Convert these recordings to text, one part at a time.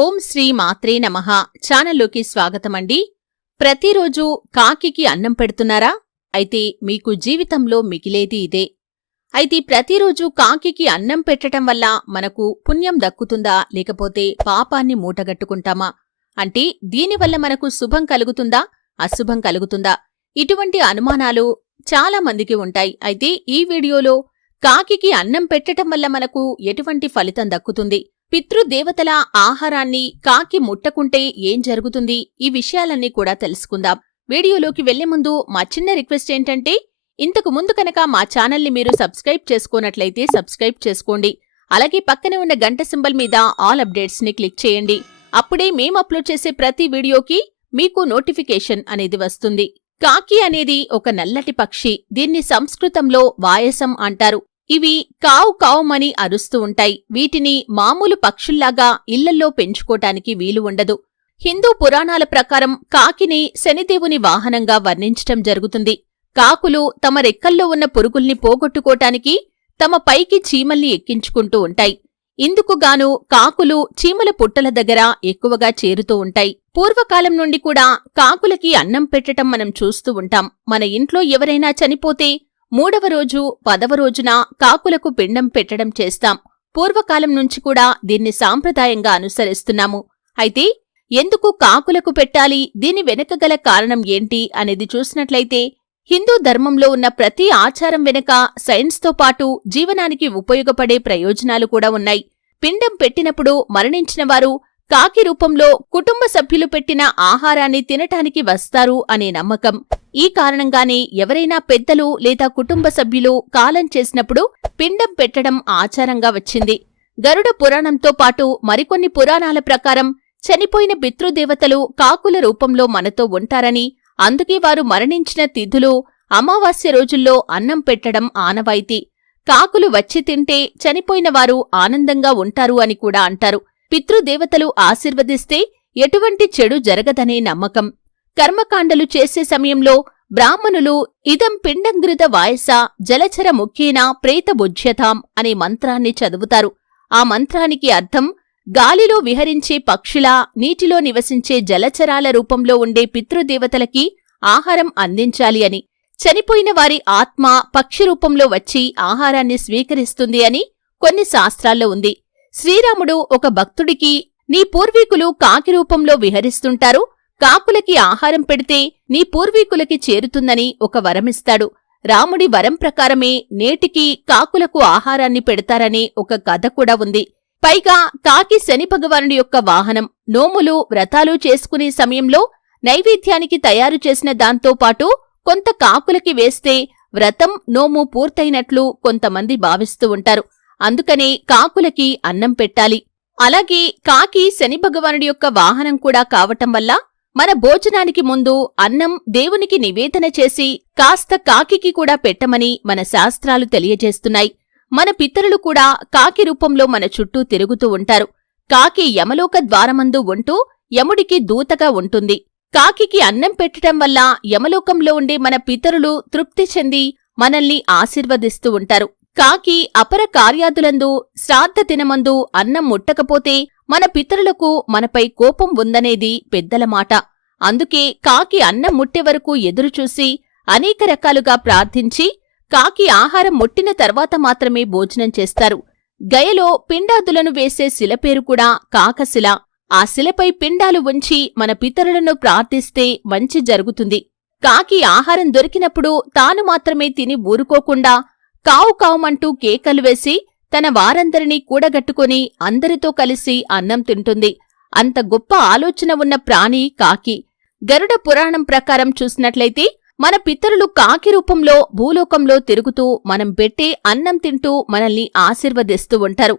ఓం శ్రీ మాత్రే నమ. ఛానల్లోకి స్వాగతమండి. ప్రతిరోజు కాకికి అన్నం పెడుతున్నారా? అయితే మీకు జీవితంలో మిగిలేది ఇదే. అయితే ప్రతిరోజు కాకికి అన్నం పెట్టటం వల్ల మనకు పుణ్యం దక్కుతుందా? లేకపోతే పాపాన్ని మూటగట్టుకుంటామా? అంటే దీనివల్ల మనకు శుభం కలుగుతుందా? అశుభం కలుగుతుందా? ఇటువంటి అనుమానాలు చాలా మందికి ఉంటాయి. అయితే ఈ వీడియోలో కాకికి అన్నం పెట్టటం వల్ల మనకు ఎటువంటి ఫలితం దక్కుతుంది? పితృదేవతల ఆహారాన్ని కాకి ముట్టకుంటే ఏం జరుగుతుంది? ఈ విషయాలన్నీ కూడా తెలుసుకుందాం. వీడియోలోకి వెళ్ళే ముందు మా చిన్న రిక్వెస్ట్ ఏంటంటే ఇంతకు ముందు కనుక మా ఛానల్ని మీరు సబ్స్క్రైబ్ చేసుకోనట్లయితే సబ్స్క్రైబ్ చేసుకోండి. అలాగే పక్కనే ఉన్న గంట సింబల్ మీద ఆల్ అప్డేట్స్ని క్లిక్ చేయండి. అప్పుడే మేము అప్లోడ్ చేసే ప్రతి వీడియోకి మీకు నోటిఫికేషన్ అనేది వస్తుంది. కాకి అనేది ఒక నల్లటి పక్షి. దీన్ని సంస్కృతంలో వాయసం అంటారు. ఇవి కావు కావుమని అరుస్తూ ఉంటాయి. వీటిని మామూలు పక్షుల్లాగా ఇళ్ళల్లో పెంచుకోటానికి వీలు ఉండదు. హిందూ పురాణాల ప్రకారం కాకిని శనిదేవుని వాహనంగా వర్ణించటం జరుగుతుంది. కాకులు తమ రెక్కల్లో ఉన్న పురుగుల్ని పోగొట్టుకోటానికి తమ పైకి చీమల్ని ఎక్కించుకుంటూ ఉంటాయి. ఇందుకుగాను కాకులు చీమల పుట్టల దగ్గర ఎక్కువగా చేరుతూ ఉంటాయి. పూర్వకాలం నుండి కూడా కాకులకి అన్నం పెట్టటం మనం చూస్తూ ఉంటాం. మన ఇంట్లో ఎవరైనా చనిపోతే మూడవ రోజు పదవ రోజున కాకులకు పిండం పెట్టడం చేస్తాం. పూర్వకాలం నుంచి కూడా దీన్ని సాంప్రదాయంగా అనుసరిస్తున్నాము. అయితే ఎందుకు కాకులకు పెట్టాలి? దీని వెనుక గల కారణం ఏంటి? అనేది చూసినట్లయితే హిందూ ధర్మంలో ఉన్న ప్రతి ఆచారం వెనుక సైన్స్తో పాటు జీవనానికి ఉపయోగపడే ప్రయోజనాలు కూడా ఉన్నాయి. పిండం పెట్టినప్పుడు మరణించిన వారు కాకి రూపంలో కుటుంబ సభ్యులు పెట్టిన ఆహారాన్ని తినటానికి వస్తారు అనే నమ్మకం. ఈ కారణంగానే ఎవరైనా పెద్దలు లేదా కుటుంబ సభ్యులు కాలం చేసినప్పుడు పిండం పెట్టడం ఆచారంగా వచ్చింది. గరుడ పురాణంతో పాటు మరికొన్ని పురాణాల ప్రకారం చనిపోయిన పితృదేవతలు కాకుల రూపంలో మనతో ఉంటారని అందుకే వారు మరణించిన తిథులు అమావాస్య రోజుల్లో అన్నం పెట్టడం ఆనవాయితీ. కాకులు వచ్చి తింటే చనిపోయిన వారు ఆనందంగా ఉంటారు అని కూడా అంటారు. పితృదేవతలు ఆశీర్వదిస్తే ఎటువంటి చెడు జరగదనే నమ్మకం. కర్మకాండలు చేసే సమయంలో బ్రాహ్మణులు ఇదం పిండంగృత వాయస జలచర ముఖ్యేన ప్రేతబుజ్యతాం అనే మంత్రాన్ని చదువుతారు. ఆ మంత్రానికి అర్థం గాలిలో విహరించే పక్షుల నీటిలో నివసించే జలచరాల రూపంలో ఉండే పితృదేవతలకి ఆహారం అందించాలి అని చనిపోయిన వారి ఆత్మ పక్షి రూపంలో వచ్చి ఆహారాన్ని స్వీకరిస్తుంది అని కొన్ని శాస్త్రాల్లో ఉంది. శ్రీరాముడు ఒక భక్తుడికి నీ పూర్వీకులు కాకి రూపంలో విహరిస్తుంటారు. కాకులకి ఆహారం పెడితే నీ పూర్వీకులకి చేరుతుందని ఒక వరమిస్తాడు. రాముడి వరం ప్రకారమే నేటికి కాకులకు ఆహారాన్ని పెడతారనే ఒక కథ కూడా ఉంది. పైగా కాకి శని భగవానుడి యొక్క వాహనం నోములు వ్రతాలు చేసుకునే సమయంలో నైవేద్యానికి తయారు చేసిన దాంతో పాటు కొంత కాకులకి వేస్తే వ్రతం నోము పూర్తయినట్లు కొంతమంది భావిస్తూ ఉంటారు. అందుకనే కాకులకి అన్నం పెట్టాలి. అలాగే కాకి శని భగవానుడి యొక్క వాహనం కూడా కావటం వల్ల మన భోజనానికి ముందు అన్నం దేవునికి నివేదన చేసి కాస్త కాకికి కూడా పెట్టమని మన శాస్త్రాలు తెలియజేస్తున్నాయి. మన పితరులు కూడా కాకి రూపంలో మన చుట్టూ తిరుగుతూ ఉంటారు. కాకి యమలోక ద్వారమందు ఉంటూ యముడికి దూతగా ఉంటుంది. కాకికి అన్నం పెట్టటం వల్ల యమలోకంలో ఉండే మన పితరులు తృప్తి చెంది మనల్ని ఆశీర్వదిస్తూ ఉంటారు. కాకి అపర కార్యాదులందు శ్రాద్ధ దినమందు అన్నం ముట్టకపోతే మన పితరులకు మనపై కోపం ఉందనేది పెద్దల మాట. అందుకే కాకి అన్నం ముట్టే వరకు ఎదురుచూసి అనేక రకాలుగా ప్రార్థించి కాకి ఆహారం ముట్టిన తర్వాత మాత్రమే భోజనం చేస్తారు. గయలో పిండాదులను వేసే శిల పేరు కూడా కాకశిల. ఆ శిలపై పిండాలు ఉంచి మన పితరులను ప్రార్థిస్తే మంచి జరుగుతుంది. కాకి ఆహారం దొరికినప్పుడు తాను మాత్రమే తిని ఊరుకోకుండా కావు కావుమంటూ కేకలు వేసి తన వారందరినీ కూడగట్టుకుని అందరితో కలిసి అన్నం తింటుంది. అంత గొప్ప ఆలోచన ఉన్న ప్రాణి కాకి. గరుడ పురాణం ప్రకారం చూసినట్లయితే మన పితరులు కాకి రూపంలో భూలోకంలో తిరుగుతూ మనం పెట్టే అన్నం తింటూ మనల్ని ఆశీర్వదిస్తూ ఉంటారు.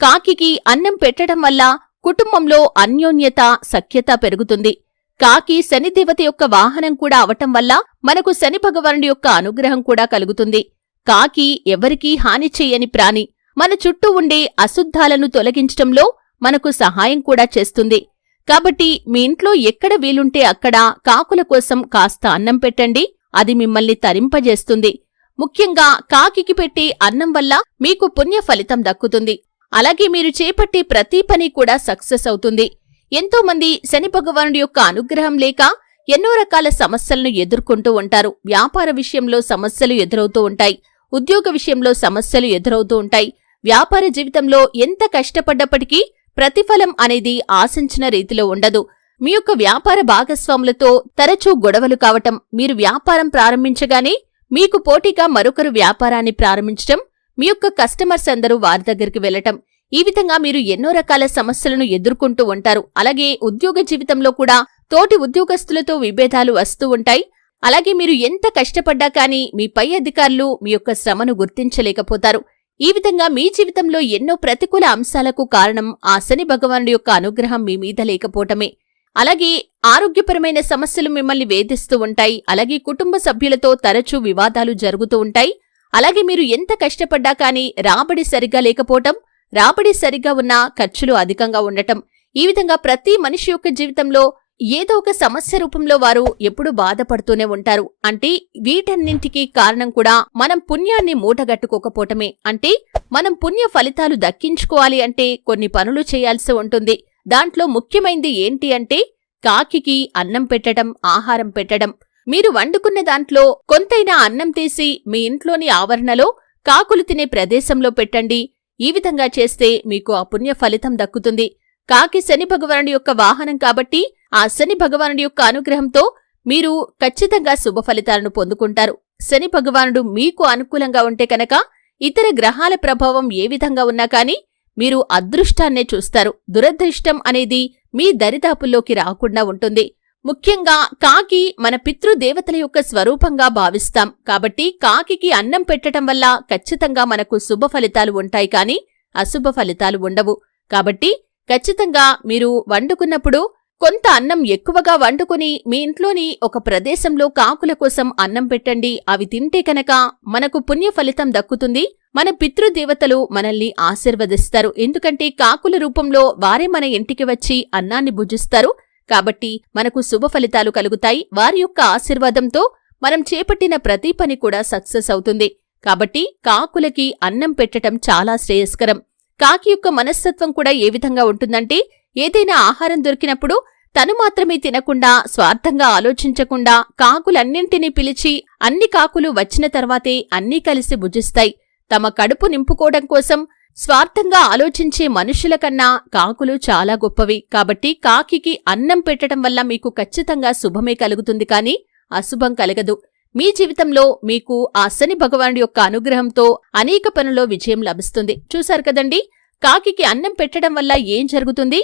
కాకికి అన్నం పెట్టడం వల్ల కుటుంబంలో అన్యోన్యత సఖ్యత పెరుగుతుంది. కాకి శనిదేవత యొక్క వాహనం కూడా అవటం వల్ల మనకు శని భగవానుడి యొక్క అనుగ్రహం కూడా కలుగుతుంది. కాకి ఎవరికీ హాని చెయ్యని ప్రాణి. మన చుట్టూ ఉండే అశుద్ధాలను తొలగించటంలో మనకు సహాయం కూడా చేస్తుంది. కాబట్టి మీ ఇంట్లో ఎక్కడ వీలుంటే అక్కడ కాకుల కోసం కాస్త అన్నం పెట్టండి. అది మిమ్మల్ని తరింపజేస్తుంది. ముఖ్యంగా కాకికి పెట్టే అన్నం వల్ల మీకు పుణ్య ఫలితం దక్కుతుంది. అలాగే మీరు చేపట్టే ప్రతి పని కూడా సక్సెస్ అవుతుంది. ఎంతో మంది శని భగవానుడి యొక్క అనుగ్రహం లేక ఎన్నో రకాల సమస్యలను ఎదుర్కొంటూ ఉంటారు. వ్యాపార విషయంలో సమస్యలు ఎదురవుతూ ఉంటాయి. ఉద్యోగ విషయంలో సమస్యలు ఎదురవుతూ ఉంటాయి. వ్యాపార జీవితంలో ఎంత కష్టపడ్డప్పటికీ ప్రతిఫలం అనేది ఆశించిన రీతిలో ఉండదు. మీ యొక్క వ్యాపార భాగస్వాములతో తరచూ గొడవలు కావటం మీరు వ్యాపారం ప్రారంభించగానే మీకు పోటీగా మరొకరు వ్యాపారాన్ని ప్రారంభించటం మీ యొక్క కస్టమర్స్ అందరూ వారి దగ్గరికి వెళ్ళటం ఈ విధంగా మీరు ఎన్నో రకాల సమస్యలను ఎదుర్కొంటూ ఉంటారు. అలాగే ఉద్యోగ జీవితంలో కూడా తోటి ఉద్యోగస్తులతో విభేదాలు వస్తూ ఉంటాయి. అలాగే మీరు ఎంత కష్టపడ్డా కానీ మీ పై అధికారులు మీ యొక్క శ్రమను గుర్తించలేకపోతారు. ఈ విధంగా మీ జీవితంలో ఎన్నో ప్రతికూల అంశాలకు కారణం ఆ శని భగవానుడి యొక్క అనుగ్రహం మీ మీద లేకపోవటమే. అలాగే ఆరోగ్యపరమైన సమస్యలు మిమ్మల్ని వేధిస్తూ ఉంటాయి. అలాగే కుటుంబ సభ్యులతో తరచూ వివాదాలు జరుగుతూ ఉంటాయి. అలాగే మీరు ఎంత కష్టపడ్డా కానీ రాబడి సరిగ్గా లేకపోవటం రాబడి సరిగ్గా ఉన్నా ఖర్చులు అధికంగా ఉండటం. ఈ విధంగా ప్రతి మనిషి యొక్క జీవితంలో ఏదో ఒక సమస్య రూపంలో వారు ఎప్పుడు బాధపడుతూనే ఉంటారు. అంటే వీటన్నింటికీ కారణం కూడా మనం పుణ్యాన్ని మూటగట్టుకోకపోవటమే అంటే మనం పుణ్య ఫలితాలు దక్కించుకోవాలి అంటే కొన్ని పనులు చేయాల్సి ఉంటుంది. దాంట్లో ముఖ్యమైంది ఏంటి అంటే కాకికి అన్నం పెట్టడం ఆహారం పెట్టడం. మీరు వండుకున్న దాంట్లో కొంతైనా అన్నం తీసి మీ ఇంట్లోని ఆవరణలో కాకులు తినే ప్రదేశంలో పెట్టండి. ఈ విధంగా చేస్తే మీకు ఆ పుణ్య ఫలితం దక్కుతుంది. కాకి శని భగవానుడి యొక్క వాహనం కాబట్టి ఆ శని భగవానుడి యొక్క అనుగ్రహంతో మీరు ఖచ్చితంగా శుభ ఫలితాలను పొందుకుంటారు. శని భగవానుడు మీకు అనుకూలంగా ఉంటే కనుక ఇతర గ్రహాల ప్రభావం ఏ విధంగా ఉన్నా కాని మీరు అదృష్టాన్నే చూస్తారు. దురదృష్టం అనేది మీ దరిదాపుల్లోకి రాకుండా ఉంటుంది. ముఖ్యంగా కాకి మన పితృదేవతల యొక్క స్వరూపంగా భావిస్తాం. కాబట్టి కాకికి అన్నం పెట్టటం వల్ల ఖచ్చితంగా మనకు శుభ ఫలితాలు ఉంటాయి కాని అశుభ ఫలితాలు ఉండవు. కాబట్టి ఖచ్చితంగా మీరు వండుకున్నప్పుడు కొంత అన్నం ఎక్కువగా వండుకుని మీ ఇంట్లోని ఒక ప్రదేశంలో కాకుల కోసం అన్నం పెట్టండి. అవి తింటే కనుక మనకు పుణ్య ఫలితం దక్కుతుంది. మన పితృదేవతలు మనల్ని ఆశీర్వదిస్తారు. ఎందుకంటే కాకుల రూపంలో వారే మన ఇంటికి వచ్చి అన్నాన్ని భుజిస్తారు. కాబట్టి మనకు శుభ ఫలితాలు కలుగుతాయి. వారి యొక్క ఆశీర్వాదంతో మనం చేపట్టిన ప్రతి పని కూడా సక్సెస్ అవుతుంది. కాబట్టి కాకులకి అన్నం పెట్టటం చాలా శ్రేయస్కరం. కాకి యొక్క మనస్తత్వం కూడా ఏ విధంగా ఉంటుందంటే ఏదైనా ఆహారం దొరికినప్పుడు తను మాత్రమే తినకుండా స్వార్థంగా ఆలోచించకుండా కాకులన్నింటినీ పిలిచి అన్ని కాకులు వచ్చిన తర్వాతే అన్నీ కలిసి భుజిస్తాయి. తమ కడుపు నింపుకోవడం కోసం స్వార్థంగా ఆలోచించే మనుషుల కన్నా కాకులు చాలా గొప్పవి. కాబట్టి కాకికి అన్నం పెట్టడం వల్ల మీకు ఖచ్చితంగా శుభమే కలుగుతుంది కాని అశుభం కలగదు. మీ జీవితంలో మీకు ఆ శని భగవానుడి యొక్క అనుగ్రహంతో అనేక పనుల్లో విజయం లభిస్తుంది. చూశారు కదండి? కాకికి అన్నం పెట్టడం వల్ల ఏం జరుగుతుంది?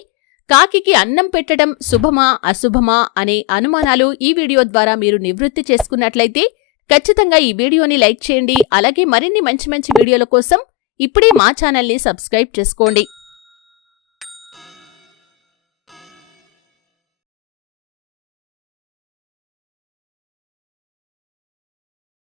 కాకికి అన్నం పెట్టడం శుభమా అశుభమా అనే అనుమానాలు ఈ వీడియో ద్వారా మీరు నివృత్తి చేసుకున్నట్లయితే ఖచ్చితంగా ఈ వీడియోని లైక్ చేయండి. అలాగే మరిన్ని మంచి మంచి వీడియోల కోసం ఇప్పుడే మా ఛానల్ని సబ్స్క్రైబ్ చేసుకోండి.